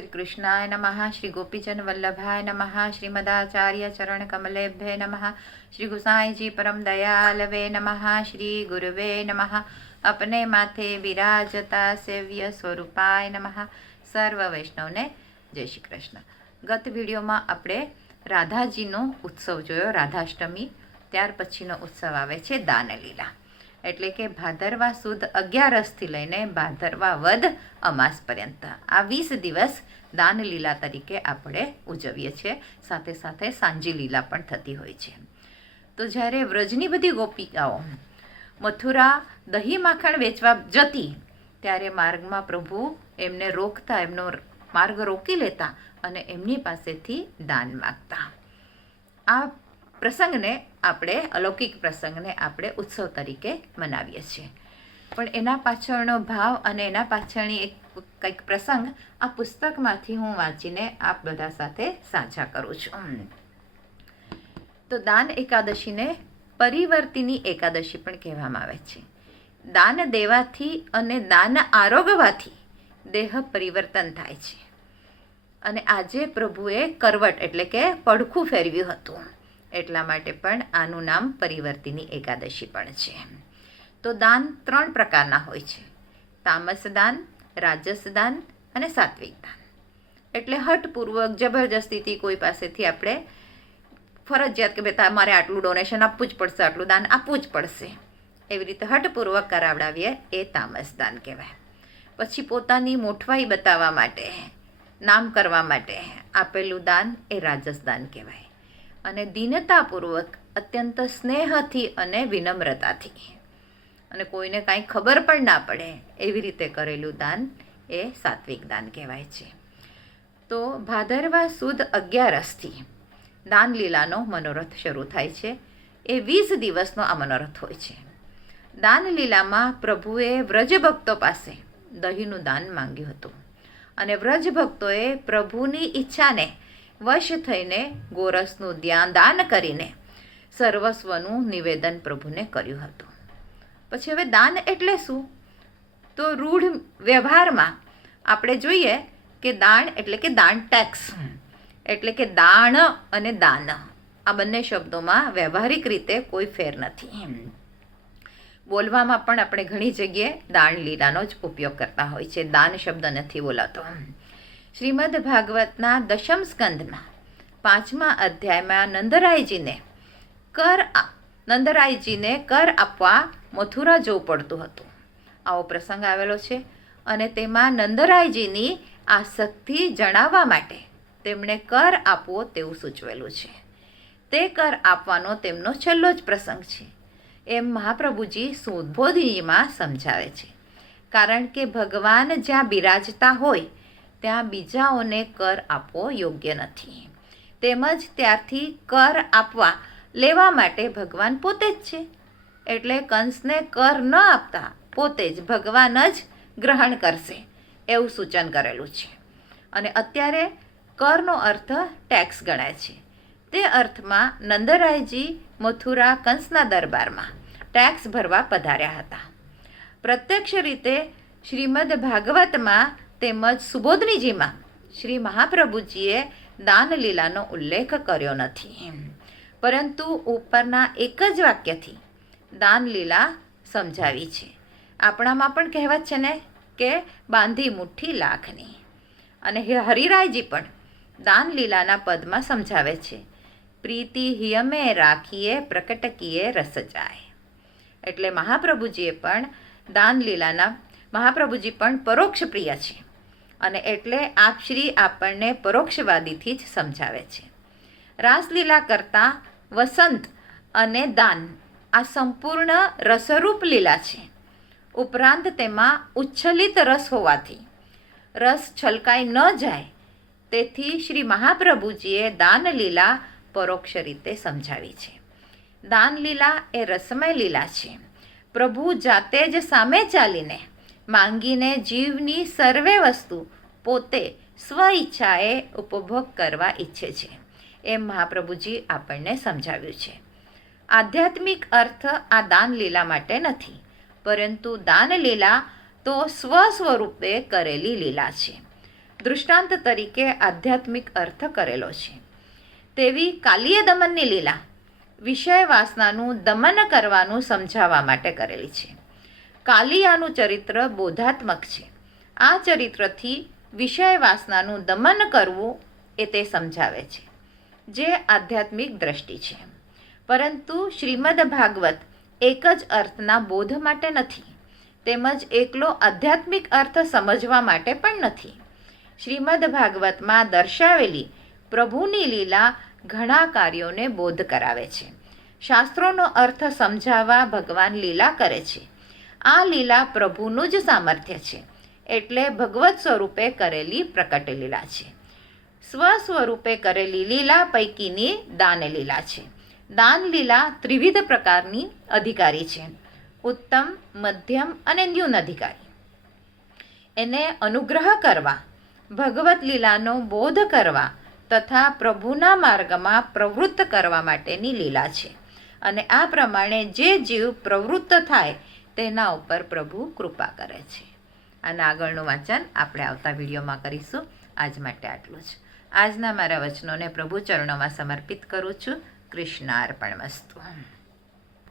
श्री कृष्णाय नमः। श्री गोपीजन वल्लभाय नमः। श्रीमदाचार्य चरण कमलेभ्ये नमः। श्री गुसाई जी परम दयालवे नमः। श्री गुरुवे नमः। अपने माथे विराजता सेव्य स्वरूपाय नमः। सर्व वैष्णवने जय श्री कृष्ण। गत विडियोमां आपणे राधाजीनो उत्सव जोयो, राधाष्टमी। त्यार पछीनो उत्सव आवे छे दानलीला, એટલે કે ભાદરવા સુદ 11થી લઈને ભાદરવા વદ અમાસ પર્યંત આ 20 દિવસ દાનલીલા તરીકે આપણે ઉજવીએ છીએ. સાથે સાથે સાંજી લીલા પણ થતી હોય છે. તો જ્યારે વ્રજની બધી ગોપિકાઓ મથુરા દહીં માખણ વેચવા જતી ત્યારે માર્ગમાં પ્રભુ એમને રોકતા, એમનો માર્ગ રોકી લેતા અને એમની પાસેથી દાન માગતા. આ પ્રસંગને આપણે, અલૌકિક પ્રસંગને આપણે ઉત્સવ તરીકે મનાવીએ છીએ. પણ એના પાછળનો ભાવ અને એના પાછળની કંઈક પ્રસંગ આ પુસ્તકમાંથી હું વાંચીને આપ બધા સાથે સાझा કરું છું. તો દાન એકાદશીને પરિવર્તિની એકાદશી પણ કહેવામાં આવે છે. દાન દેવાથી અને દાન આરોગવાથી દેહ પરિવર્તન થાય છે. અને આજે પ્રભુએ કરવટ એટલે કે પડખું ફેરવ્યું હતું, એટલા માટે પણ આનું નામ પરિવર્તિની એકાદશી પણ છે. તો દાન 3 પ્રકારના હોય છે: તામસ દાન, રાજસ દાન અને સાત્વિક દાન. એટલે હઠપૂર્વક જબરજસ્તીથી કોઈ પાસેથી આપણે ફરજિયાત કે બેટા મારે આટલું ડોનેશન આપવું જ પડશે, આટલું દાન આપવું જ પડશે, એવી રીતે હઠપૂર્વક કરાવડાવીએ એ તામસ દાન કહેવાય. પછી પોતાની મોઠવાઈ બતાવવા માટે, નામ કરવા માટે આપેલું દાન એ રાજસ દાન કહેવાય. અને દીનતાપૂર્વક, અત્યંત સ્નેહથી અને વિનમ્રતાથી, અને કોઈને કાંઈ ખબર પણ ના પડે એવી રીતે કરેલું દાન એ સાત્વિક દાન કહેવાય છે. તો ભાદરવા સુદ 11થી દાનલીલાનો મનોરથ શરૂ થાય છે. એ 20 દિવસનો આ મનોરથ હોય છે. દાનલીલામાં પ્રભુએ વ્રજભક્તો પાસે દહીંનું દાન માંગ્યું હતું અને વ્રજભક્તોએ પ્રભુની ઈચ્છાને વશ થઈને ગોરસનું દાન કરીને સર્વસ્વનું નિવેદન પ્રભુને કર્યું હતું. પછી હવે દાન એટલે શું? તો રૂઢ વ્યવહારમાં આપણે જોઈએ કે દાન એટલે કે દાન ટેક્સ, એટલે કે દાણ અને દાન આ બંને શબ્દોમાં વ્યવહારિક રીતે કોઈ ફેર નથી. બોલવામાં પણ આપણે ઘણી જગ્યાએ દાન લીલાનો જ ઉપયોગ કરતા હોય છે, દાન શબ્દ નથી બોલાતો. શ્રીમદ ભાગવતના 10મ સ્કંધમાં 5મા અધ્યાયમાં નંદરાયજીને કર આપવા મથુરા જવું પડતું હતું. આવો પ્રસંગ આવેલો છે. અને તેમાં નંદરાયજીની આસક્તિ જણાવવા માટે તેમણે કર આપવો તેવું સૂચવેલું છે. તે કર આપવાનો તેમનો છેલ્લો જ પ્રસંગ છે એમ મહાપ્રભુજી સુબોધિનીમાં સમજાવે છે. કારણ કે ભગવાન જ્યાં બિરાજતા હોય ત્યાં બીજાઓને કર આપવો યોગ્ય નથી. તેમજ ત્યારથી કર આપવા લેવા માટે ભગવાન પોતે જ છે. એટલે કંસને કર ન આપતા પોતે જ ભગવાન જ ગ્રહણ કરશે એવું સૂચન કરેલું છે. અને અત્યારે કરનો અર્થ ટેક્સ ગણાય છે. તે અર્થમાં નંદરાયજી મથુરા કંસના દરબારમાં ટેક્સ ભરવા પધાર્યા હતા. પ્રત્યક્ષ રીતે શ્રીમદ ભાગવતમાં તેમજ સુબોધનીજીમાં શ્રી મહાપ્રભુજીએ દાનલીલાનો ઉલ્લેખ કર્યો નથી, પરંતુ ઉપરના એક જ વાક્યથી દાનલીલા સમજાવી છે. આપણામાં પણ કહેવત છે ને કે બાંધી મુઠ્ઠી લાખની. અને હરિરાયજી પણ દાનલીલાના પદમાં સમજાવે છે, પ્રીતિ હિયમે રાખીએ પ્રકટ કીએ રસ જાય. એટલે મહાપ્રભુજી પણ પરોક્ષ પ્રિય છે. અને એટલે આપશ્રી આપણને પરોક્ષવાદીથી જ સમજાવે છે. રાસલીલા કરતાં વસંત અને દાન આ સંપૂર્ણ રસરૂપ લીલા છે. ઉપરાંત તેમાં ઉચ્છલિત રસ હોવાથી રસ છલકાઈ ન જાય તેથી શ્રી મહાપ્રભુજીએ દાનલીલા પરોક્ષ રીતે સમજાવી છે. દાનલીલા એ રસમય લીલા છે. પ્રભુ જાતે જ સામે ચાલીને માંગીને જીવની સર્વે વસ્તુ પોતે સ્વ ઈચ્છાએ ઉપભોગ કરવા ઈચ્છે છે એમ મહાપ્રભુજી આપણને સમજાવ્યું છે. આધ્યાત્મિક અર્થ આ દાનલીલા માટે નથી, પરંતુ દાનલીલા તો સ્વસ્વરૂપે કરેલી લીલા છે. દૃષ્ટાંત તરીકે આધ્યાત્મિક અર્થ કરેલો છે. તેવી કાલીય દમનની લીલા વિષય વાસનાનું દમન કરવાનું સમજાવવા માટે કરેલી છે. કાલિયાનું ચરિત્ર બોધાત્મક છે. આ ચરિત્રથી વિષય વાસનાનું દમન કરવું એ તે સમજાવે છે, જે આધ્યાત્મિક દ્રષ્ટિ છે. પરંતુ શ્રીમદ ભાગવત એક જ અર્થના બોધ માટે નથી, તેમજ એકલો આધ્યાત્મિક અર્થ સમજવા માટે પણ નથી. શ્રીમદ ભાગવતમાં દર્શાવેલી પ્રભુની લીલા ઘણા કાર્યોને બોધ કરાવે છે. શાસ્ત્રોનો અર્થ સમજાવવા ભગવાન લીલા કરે છે. આ લીલા પ્રભુનું જ સામર્થ્ય છે, એટલે ભગવત સ્વરૂપે કરેલી પ્રકટ લીલા છે. સ્વ સ્વરૂપે કરેલી લીલા પૈકીની દાન લીલા છે. દાન લીલા ત્રિવિધ પ્રકારની અધિકારી છે: ઉત્તમ, મધ્યમ અને ન્યૂન અધિકારી. એને અનુગ્રહ કરવા, ભગવત લીલાનો બોધ કરવા તથા પ્રભુના માર્ગમાં પ્રવૃત્ત કરવા માટેની લીલા છે. અને આ પ્રમાણે જે જીવ પ્રવૃત્ત થાય તેના ઉપર પ્રભુ કૃપા કરે છે. આના આગળનું વાંચન આપણે આવતા વિડીયોમાં કરીશું. આજ માટે આટલું જ. આજના મારા વચનોને પ્રભુ ચરણોમાં સમર્પિત કરું છું. કૃષ્ણાર્પણમસ્તુ.